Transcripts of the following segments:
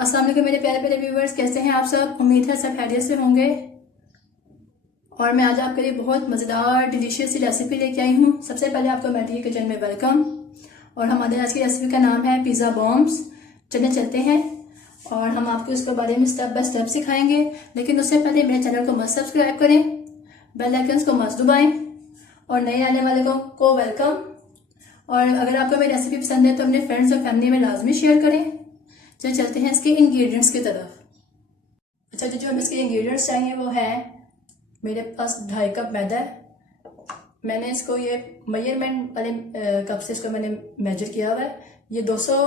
अस्सलाम वालेकुम मेरे प्यारे प्यारे व्यूवर्स, कैसे हैं आप सब। उम्मीद है सब खैरियत से होंगे। और मैं आज आपके लिए बहुत मज़ेदार डिलीशियस सी रेसिपी लेके आई हूँ। सबसे पहले आपको मेरी किचन में वेलकम। और हमारे आज की रेसिपी का नाम है पिज़्ज़ा बॉम्ब्स। चलते हैं और हम आपको इसके बारे में स्टेप बाय स्टेप सिखाएंगे। लेकिन उससे पहले मेरे चैनल को मस्त सब्सक्राइब करें, बेल आइकन को मस्त दबाएं और नए आने वाले को वेलकम। और अगर आपको मेरी रेसिपी पसंद है तो अपने फ्रेंड्स और फैमिली में लाजमी शेयर करें। चलते हैं इसके इंग्रेडिएंट्स की तरफ। अच्छा, जो हमें इसके इंग्रेडिएंट्स चाहिए वो है, मेरे पास 2.5 कप मैदा है। मैंने इसको ये मेजरमेंट वाले कप से इसको मैंने मेजर किया हुआ है। ये 200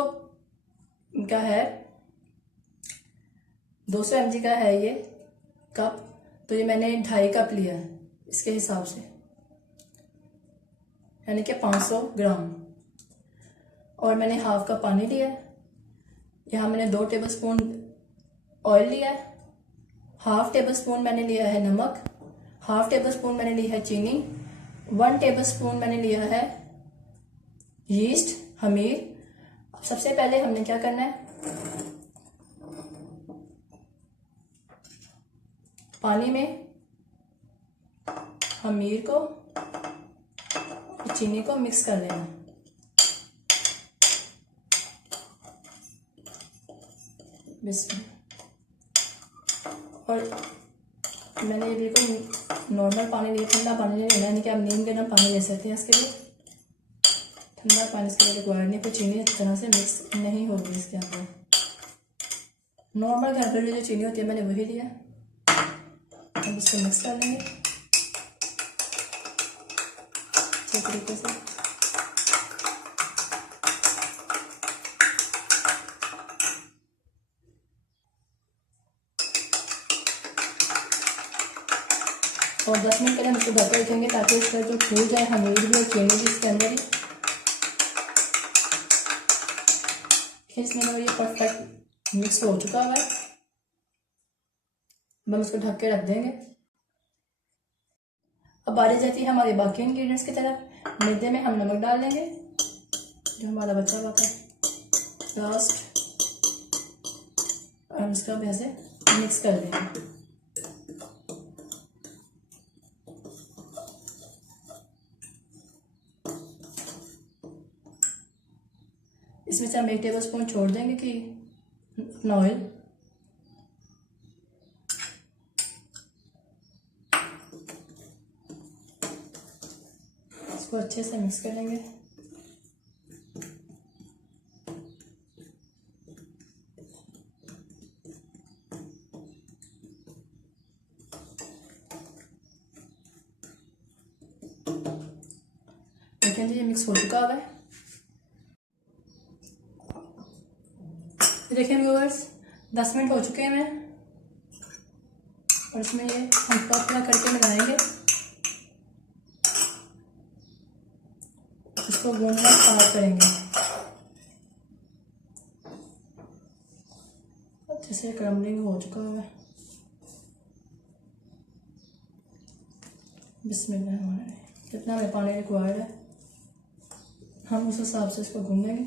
का है, 200 mg का है ये कप। तो ये मैंने 2.5 कप लिया है इसके हिसाब से, यानी कि 500 ग्राम। और मैंने हाफ कप पानी लिया है। यहाँ मैंने 2 टेबलस्पून ऑयल लिया है, हाफ टेबल स्पून मैंने लिया है नमक, हाफ टेबल स्पून मैंने ली है चीनी, 1 टेबल स्पून मैंने लिया है यीस्ट खमीर। अब सबसे पहले हमने क्या करना है, पानी में खमीर को चीनी को मिक्स कर लेना। और मैंने ये बिल्कुल नॉर्मल पानी लिया, ठंडा पानी नहीं लेना, यानी कि आप नीम गर्म पानी ले सकते हैं इसके लिए। ठंडा पानी इसके लिए रिक्वायर्ड नहीं, फिर चीनी अच्छी तरह से मिक्स नहीं होगी इसके अंदर। नॉर्मल घर पर जो चीनी होती है मैंने वही लिया। अब इसको मिक्स कर लेंगे अच्छे तरीके से। और 10 मिनट के लिए हम इसको ढक कर रखेंगे ताकि इसका जो फूल जाए खमीर भी और चीनी भी इसके अंदर ही। इसमें ये परफेक्ट मिक्स हो चुका हुआ है। हम इसको ढक के रख देंगे। अब बारी जाती है हमारे बाकी इंग्रेडिएंट्स की तरफ। मैदे में हम नमक डाल देंगे जो हमारा बचा हुआ था लास्ट, और हम इसका भी ऐसे मिक्स कर देंगे। इसमें से हम 1 टेबल स्पून छोड़ देंगे कि अपना ऑयल। इसको अच्छे से मिक्स करेंगे। देखें जी, ये मिक्स हो चुका है। देखिए व्यूअर्स, 10 मिनट हो चुके हैं मैं, और इसमें ये हम थोड़ा करके मिलाएंगे। इसको गूंदना स्टार्ट करेंगे अच्छे से। क्रम्बलिंग हो चुका है। बिस्मिल्लाह, कितना हमें पानी रिक्वायर्ड है हम उस हिसाब से इसको गूंदेंगे।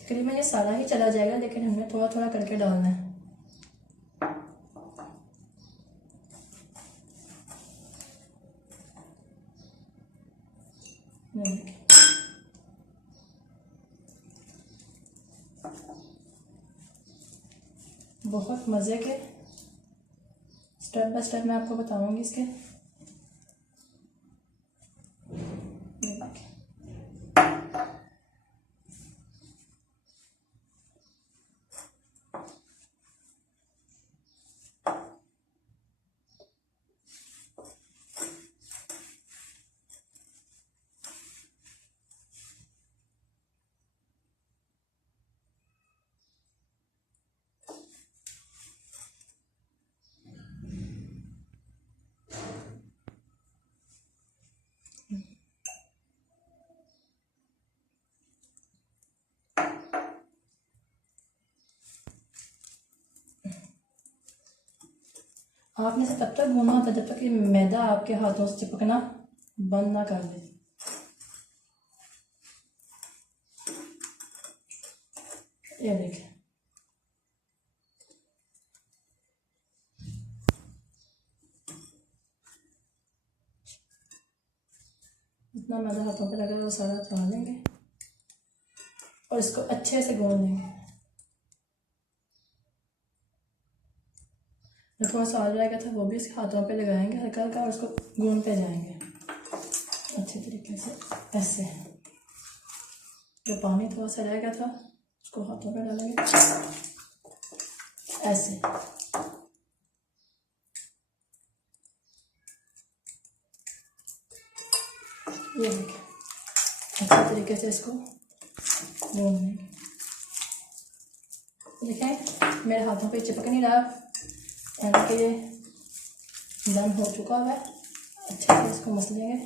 तकरीबन ये सारा ही चला जाएगा, लेकिन हमें थोड़ा थोड़ा करके डालना है। बहुत मज़े के स्टेप बाय स्टेप मैं आपको बताऊंगी इसके। आपने इसे तब तक भूनना होता है जब तक कि मैदा आपके हाथों से चिपकना बंद ना कर दे। ये देखिए, इतना मैदा हाथों पे लगा वो सारा डाल देंगे और इसको अच्छे से गूंद लेंगे। जो थोड़ा सा ऑयल रहेगा था वो भी इसके हाथों पे लगाएंगे हल्का हल्का और उसको गूंदते जाएंगे अच्छे तरीके से। ऐसे जो पानी थोड़ा सा रह गया था उसको हाथों पे डालेंगे ऐसे। ये देखिए, अच्छे तरीके से इसको गूंद लेंगे। देखें मेरे हाथों पे चिपक नहीं रहा, यानी कि ये दम हो चुका हुआ है। अच्छे से इसको मस लेंगे।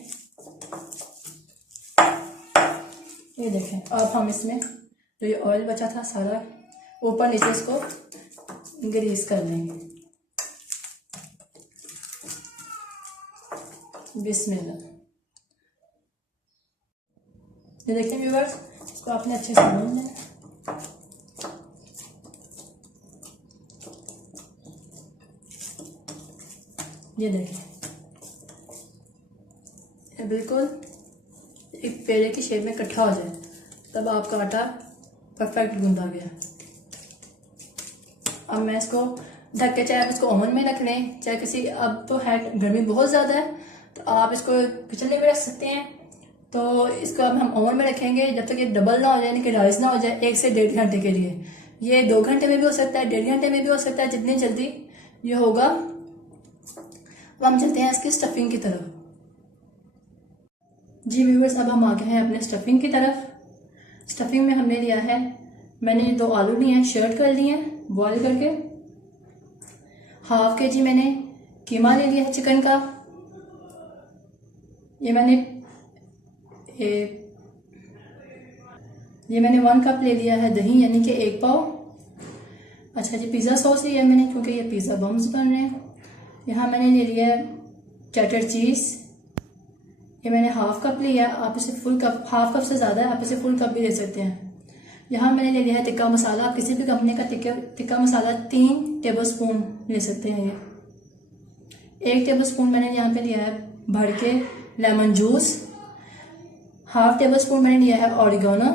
ये देखें, अब हम इसमें जो ये ऑयल बचा था सारा ऊपर नीचे इसको ग्रीस कर लेंगे। बिस्मिल्लाह। ये देखें व्यूअर्स, इसको आपने अच्छे से भून लें। ये देखें, ये बिल्कुल एक पेड़े की शेप में इकट्ठा हो जाए तब आपका आटा परफेक्ट गूंदा गया। अब मैं इसको ढक के, चाहे आप इसको ओवन में रख लें, चाहे किसी, अब तो है गर्मी बहुत ज़्यादा है तो आप इसको किचन में भी रख सकते हैं। तो इसको अब हम ओवन में रखेंगे जब तक ये डबल ना हो जाए, यानी कि राइस ना हो जाए, 1 से 1.5 घंटे के लिए। ये 2 घंटे में भी हो सकता है, 1.5 घंटे में भी हो सकता है, जितनी जल्दी ये होगा। अब हम चलते हैं इसकी स्टफिंग की तरफ। जी व्यूअर्स, अब हम आ गए हैं अपने स्टफिंग की तरफ। स्टफिंग में हमने लिया है, मैंने 2 आलू लिए हैं, शर्ट कर लिए हैं बॉयल करके। 1/2 kg मैंने कीमा ले लिया है चिकन का। ये मैंने 1 कप ले लिया है दही, यानी कि 1 पाव। अच्छा जी, पिज़्ज़ा सॉस लिया मैंने क्योंकि ये पिज़्ज़ा बम्स बन रहे हैं। यहाँ मैंने ले लिया है चेडर चीज़, ये मैंने 1/2 कप लिया। आप इसे फुल कप, 1/2 कप से ज़्यादा है, आप इसे फुल कप भी ले सकते हैं। यहाँ मैंने ले लिया है टिक्का मसाला, आप किसी भी कंपनी का टिक्का मसाला 3 टेबलस्पून ले सकते हैं। ये 1 टेबलस्पून मैंने यहाँ पे लिया है भर के लेमन जूस। 1/2 टेबलस्पून मैंने लिया है ऑरिगेनो,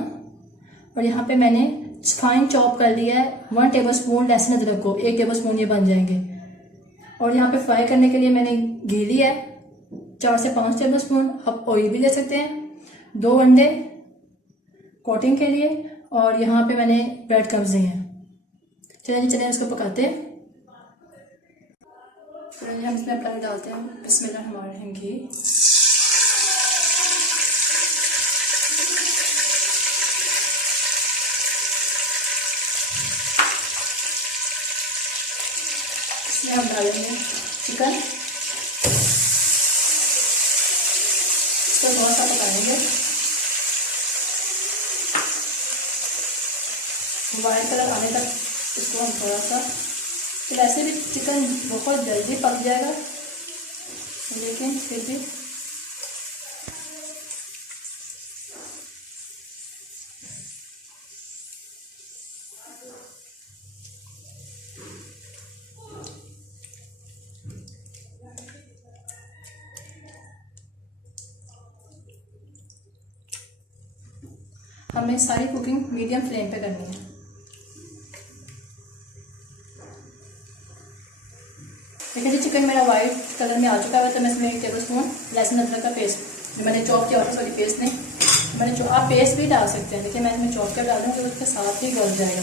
और यहाँ पे मैंने फाइन चॉप कर लिया है 1 टेबलस्पून लहसुन अदरक को, 1 टेबलस्पून ये बन जाएंगे। और यहाँ पे फ्राई करने के लिए मैंने घी लिया है 4 से 5 टेबलस्पून, आप ऑयल भी ले सकते हैं। 2 अंडे कोटिंग के लिए, और यहाँ पे मैंने ब्रेड क्रम्स दिए हैं। चलिए इसको पकाते हैं। चलिए हम इसमें पानी डालते हैं। बिस्मिल्लाहिर्रहमानिर्रहीम। घी, इसमें हम डालेंगे चिकन, इसको बहुत सा पकाएंगे। वाइट कलर आने तक इसको हम थोड़ा सा, तो वैसे भी चिकन बहुत जल्दी पक जाएगा, लेकिन फिर भी हमें सारी कुकिंग मीडियम फ्लेम पे करनी है। देखिए जी, चिकन मेरा वाइट कलर में आ चुका है, तो मैं इसमें 1 टेबलस्पून लहसुन अदरक का पेस्ट जो मैंने चॉप किया, सॉरी पेस्ट नहीं, मैंने आप पेस्ट भी डाल सकते हैं। देखिए मैं इसमें चॉप कर डाल दूँ तो उसके साथ ही गल जाएगा।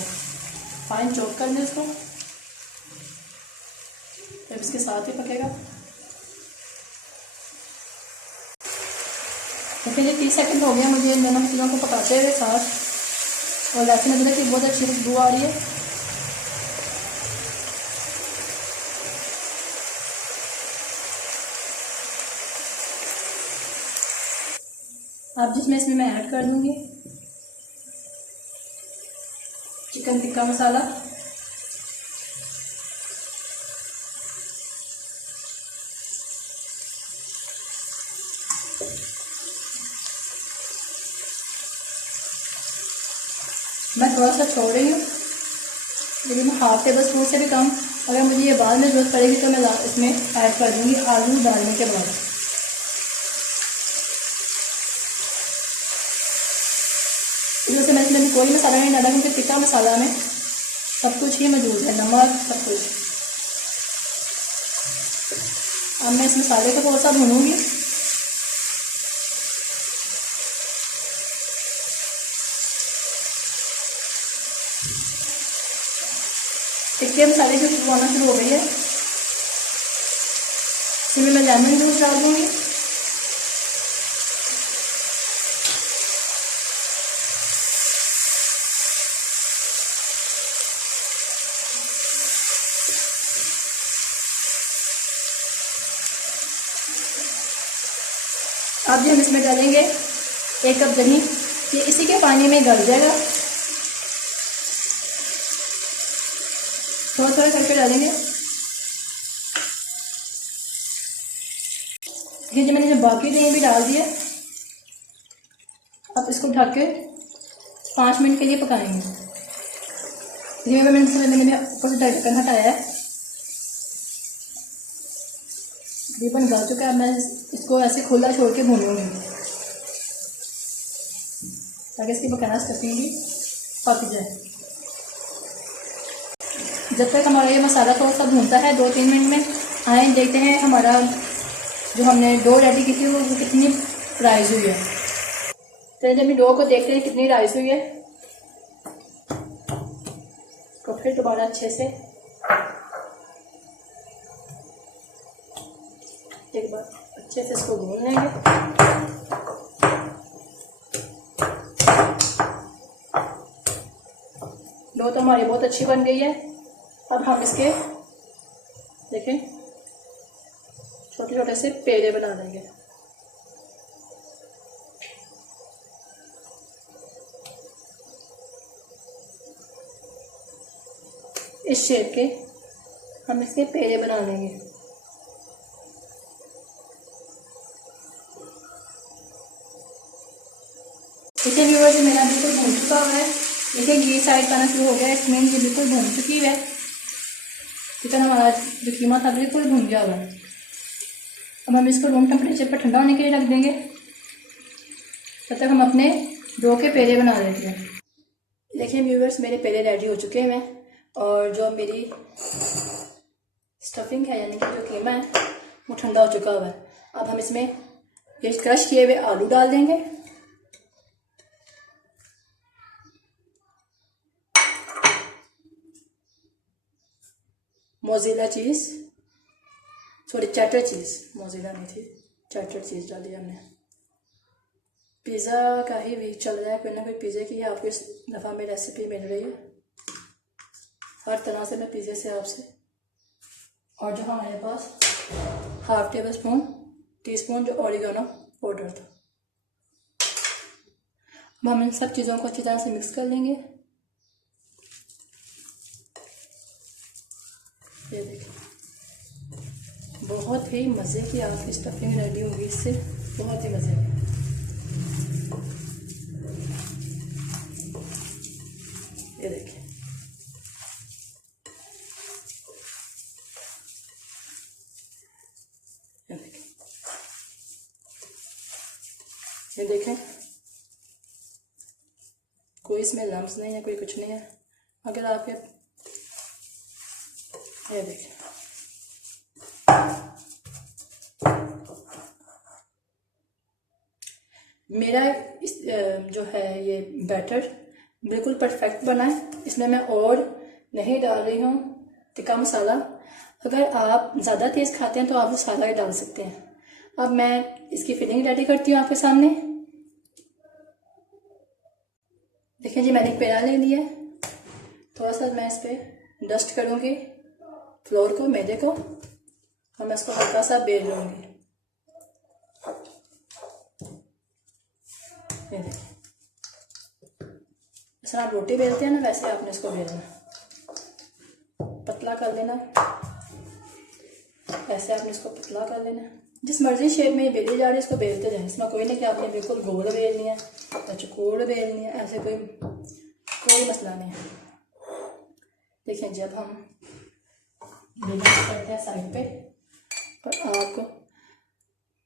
फाइन चॉप कर लें इसको, तब इसके साथ ही पकेगा। देखिए ये 30 सेकंड हो गया मुझे इन दोनों चीज़ों को पकाते हुए साथ, और लहसुन अदरक की बहुत अच्छी खुशबू आ रही है। अब जिसमें इसमें मैं ऐड कर दूंगी चिकन टिक्का मसाला, मैं थोड़ा सा छोड़ रही हूँ, लेकिन हाफ टेबल स्पून से भी कम। अगर मुझे ये बाद में ज़रूरत पड़ेगी तो मैं इसमें ऐड कर दूँगी आलू डालने के बाद। इस वजह से मैं इसमें कोई मसाला नहीं डाला, क्योंकि टिक्का मसाला में सब कुछ ही मौजूद है, नमक सब कुछ। अब मैं इस मसाले को थोड़ा सा भूनूंगी। टिक्के मसाले की खुशबू आना शुरू हो गई है। इसमें मैं लेमन जूस डाल दूंगी। अब जो हम इसमें डालेंगे 1 कप दही, ये इसी के पानी में गल जाएगा। थोड़ा थोड़ा करके डालेंगे। ये जो मैंने बाकी दही भी डाल दिया। अब इसको ढक के 5 मिनट के लिए पकाएंगे। ये मैंने ऊपर से ढक्कन हटाया है, तकरीबन गल चुका है। मैं इसको ऐसे खुला छोड़ के भूनूंगी ताकि इसकी बकाया स्टफिंग भी पक जाए। जब तक हमारा ये मसाला थोड़ा सा भूनता है 2-3 मिनट में, आए देखते हैं हमारा जो हमने डो रेडी की थी वो कितनी राइस हुई है। तो जब डो को देखते हैं कितनी राइस हुई है, तो फिर दोबारा अच्छे से एक बार अच्छे से इसको भून लेंगे। डो तो हमारी बहुत अच्छी बन गई है। अब हम इसके देखें छोटे छोटे से पेड़े बना देंगे। इस शेप के हम इसके पेड़े बना लेंगे। देखिए व्यूअर्स, मेरा बिल्कुल भून चुका हुआ है। देखिए ये साइड पाना शुरू हो गया, इसमें ये बिल्कुल भून चुकी है। चिकन हमारा जो कीमा था बिल्कुल भून गया हुआ है। अब हम इसको रूम टेम्परेचर पर ठंडा होने के लिए रख देंगे। तब तक हम अपने डो के पेड़े बना लेते हैं। देखिए व्यूअर्स, मेरे पेड़े रेडी हो चुके हैं और जो मेरी स्टफिंग है यानी कि जो कीमा है वो ठंडा हो चुका हुआ है। अब हम इसमें ये क्रश किए हुए आलू डाल देंगे। मोज़रेला चीज़, सॉरी चैटर चीज़, मोज़रेला नहीं थी, चैटर चीज़ डाली हमने। पिज़्ज़ा का ही वीक चल रहा है, कोई ना कोई पिज़्ज़े की आपको इस दफ़ा में रेसिपी मिल रही है। हर तरह से मैं पिज़्ज़े से आपसे, और जो हमारे पास हाफ टीस्पून जो ओरिगेनो पाउडर था। अब हम इन सब चीज़ों को अच्छी तरह से मिक्स कर लेंगे। ये देखिए बहुत ही मज़े की आपकी स्टफिंग रेडी होगी इससे, बहुत ही मज़े की। ये देखिए ये देखें, कोई इसमें लम्स नहीं है, कोई कुछ नहीं है। अगर आपके ये देखें मेरा जो है ये बैटर बिल्कुल परफेक्ट बना है। इसमें मैं और नहीं डाल रही हूँ टिक्का मसाला। अगर आप ज़्यादा तेज़ खाते हैं तो आप मसाला ही डाल सकते हैं। अब मैं इसकी फिलिंग रेडी करती हूँ आपके सामने। देखिए जी, मैंने एक पेड़ा ले लिया है। थोड़ा सा मैं इस पर डस्ट करूँगी फ्लोर को, मैदे को, और मैं इसको हल्का सा बेल लूँगी। ये देखिए, जैसे आप रोटी बेलते हैं ना, वैसे आपने इसको बेलना, पतला कर लेना। ऐसे आपने इसको पतला कर लेना। जिस मर्जी शेप में ये बेली जा रही है इसको बेलते जाएं। इसमें कोई नहीं कि आपने बिल्कुल गोल बेलनी है या चौकोर बेलनी है, ऐसे कोई मसला नहीं है। देखिए जब हम बेलना करते हैं साइड पे, और आपको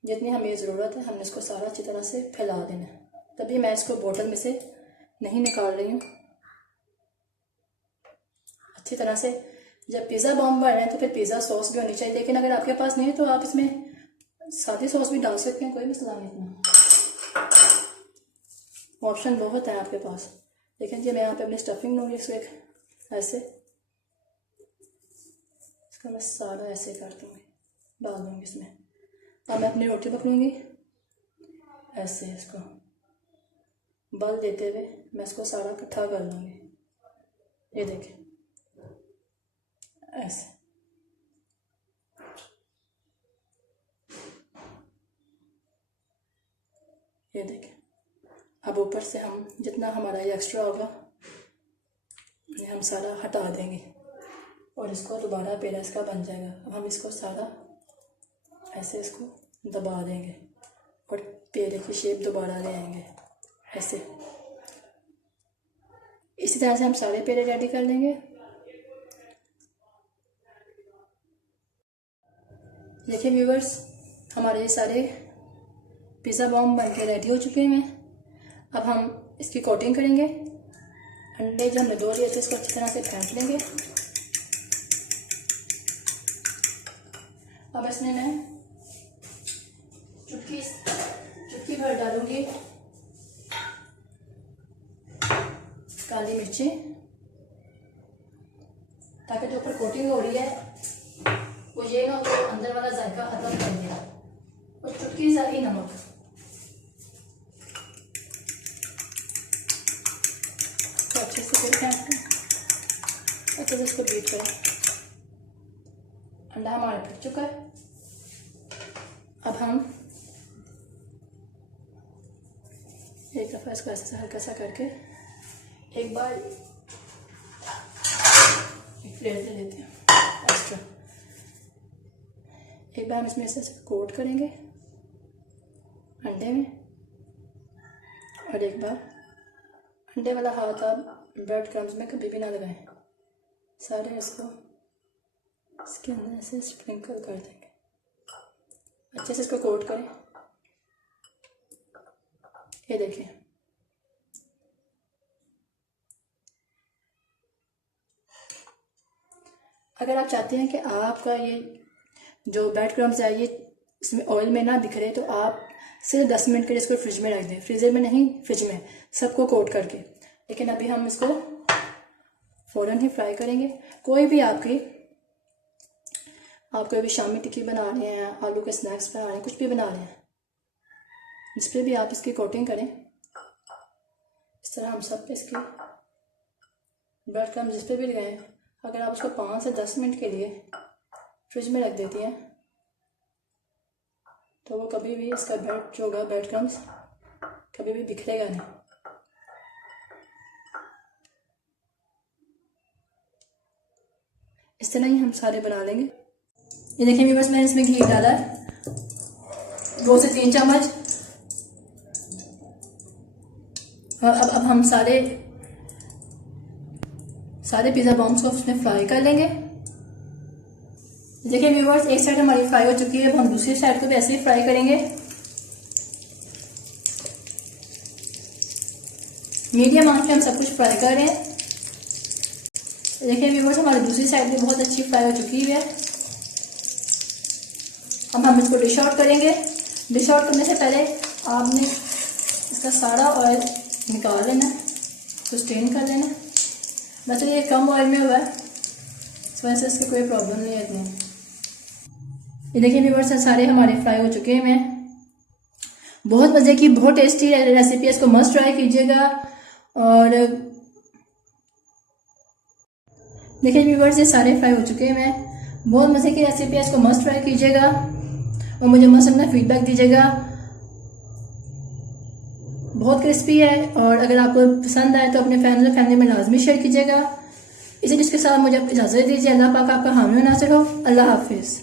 जितनी हमें ज़रूरत है हमने इसको सारा अच्छी तरह से फैला देना है। तभी मैं इसको बोतल में से नहीं निकाल रही हूँ। अच्छी तरह से जब पिज़्ज़ा बॉम्ब बन रहे हैं तो फिर पिज़्ज़ा सॉस भी होनी चाहिए, लेकिन अगर आपके पास नहीं है तो आप इसमें सादी सॉस भी डाल सकते हैं, कोई मसला नहीं। इतना ऑप्शन बहुत है आपके पास। लेकिन जी मैं यहाँ पे अपनी स्टफिंग लूँगी, इसको एक ऐसे इसका मैं सारा ऐसे कर दूँगी, डाल दूँगी इसमें। अब मैं अपनी रोटी पकड़ूँगी ऐसे, इसको बल देते हुए मैं इसको सारा इकट्ठा कर लूँगी। ये देखें ऐसे। ये देखें। अब ऊपर से हम जितना हमारा ये एक्स्ट्रा होगा ये हम सारा हटा देंगे और इसको दोबारा पेड़ा इसका बन जाएगा। अब हम इसको सारा ऐसे इसको दबा देंगे और पेड़े की शेप दोबारा ले आएंगे ऐसे। इसी तरह से हम सारे पेड़े रेडी कर लेंगे। देखिए व्यूवर्स, हमारे ये सारे पिज़्ज़ा बॉम्ब बन के रेडी हो चुके हैं। अब हम इसकी कोटिंग करेंगे। अंडे जो हमने 2 लिए थे इसको अच्छी तरह से फेंट लेंगे। अब इसमें मैं चुटकी भर डालूंगी काली मिर्ची, ताकि जो ऊपर कोटिंग हो रही है वो ये ना हो अंदर वाला जायका खत्म कर दिया, और चुटकी सा ही नमक। तो अच्छे से फिर अच्छे से इसको बीट करें। अंडा हमारा फट चुका है। अब हम एक दफ़ा इसको ऐसे हल्का सा करके एक बार एक फ्लेयर दे देते हैं एक्स्ट्रा। एक बार हम इसमें ऐसे कोट करेंगे अंडे में, और एक बार अंडे वाला हाथ आप ब्रेड क्रम्स में कभी भी ना लगाएं। सारे इसको इसके अंदर ऐसे स्प्रिंकल कर देंगे। अच्छे से इसको कोट करें। ये देखिए अगर आप चाहते हैं कि आपका ये जो ब्रेड क्रम्स है ये इसमें ऑयल में ना बिखरे, तो आप सिर्फ 10 मिनट के लिए इसको फ्रिज में रख दें। फ्रीज़र में नहीं, फ्रिज में, सबको कोट करके। लेकिन अभी हम इसको फ़ौरन ही फ्राई करेंगे। कोई भी आप कोई भी शामी टिक्की बना रहे हैं, आलू के स्नैक्स बना रहे हैं, कुछ भी बना रहे हैं, जिस पे भी आप इसकी कोटिंग करें। इस तरह हम सब पे इसकी ब्रेड क्रम्स जिस पे भी लगाएं, अगर आप उसको 5 से 10 मिनट के लिए फ्रिज में रख देती हैं तो वो कभी भी इसका ब्रेड जो होगा, ब्रेड क्रम्स कभी भी बिखरेगा नहीं। इस तरह ही हम सारे बना लेंगे। ये देखिए व्यूअर्स, मैंने इसमें घी डाला है 2 से 3 चम्मच। और अब हम सारे पिज़्ज़ा बॉम्ब्स को उसमें फ्राई कर लेंगे। देखिए व्यूअर्स, एक साइड हमारी फ्राई हो चुकी है। अब हम दूसरी साइड को भी ऐसे ही फ्राई करेंगे। मीडियम आंच पे हम सब कुछ फ्राई कर रहे हैं। देखिए व्यूअर्स, हमारी दूसरी साइड भी बहुत अच्छी फ्राई हो चुकी है। अब हम इसको डिश आउट करेंगे। डिश आउट करने से पहले आपने इसका सारा ऑयल निकाल लेना है, तो स्ट्रेन कर लेना है। वैसे ये कम ऑयल में हुआ है, इस वजह से इसकी कोई प्रॉब्लम नहीं है इतनी। ये देखिए व्यूअर्स, सारे हमारे फ्राई हो चुके हैं। बहुत मज़े की, बहुत टेस्टी रेसिपी है, इसको मस्ट ट्राई कीजिएगा। और देखिए व्यूअर्स, ये सारे फ्राई हो चुके हैं। बहुत मज़े की रेसिपी है, इसको मस्ट ट्राई कीजिएगा और मुझे मस्त अपना फीडबैक दीजिएगा। बहुत क्रिस्पी है, और अगर आपको पसंद आए तो अपने फ्रेंड्स और फैमिली में लाजमी शेयर कीजिएगा। इसी जिसके साथ मुझे इजाज़त दीजिए। अल्लाह पाक आपका हामी और नासिर हो। अल्लाह हाफिज़।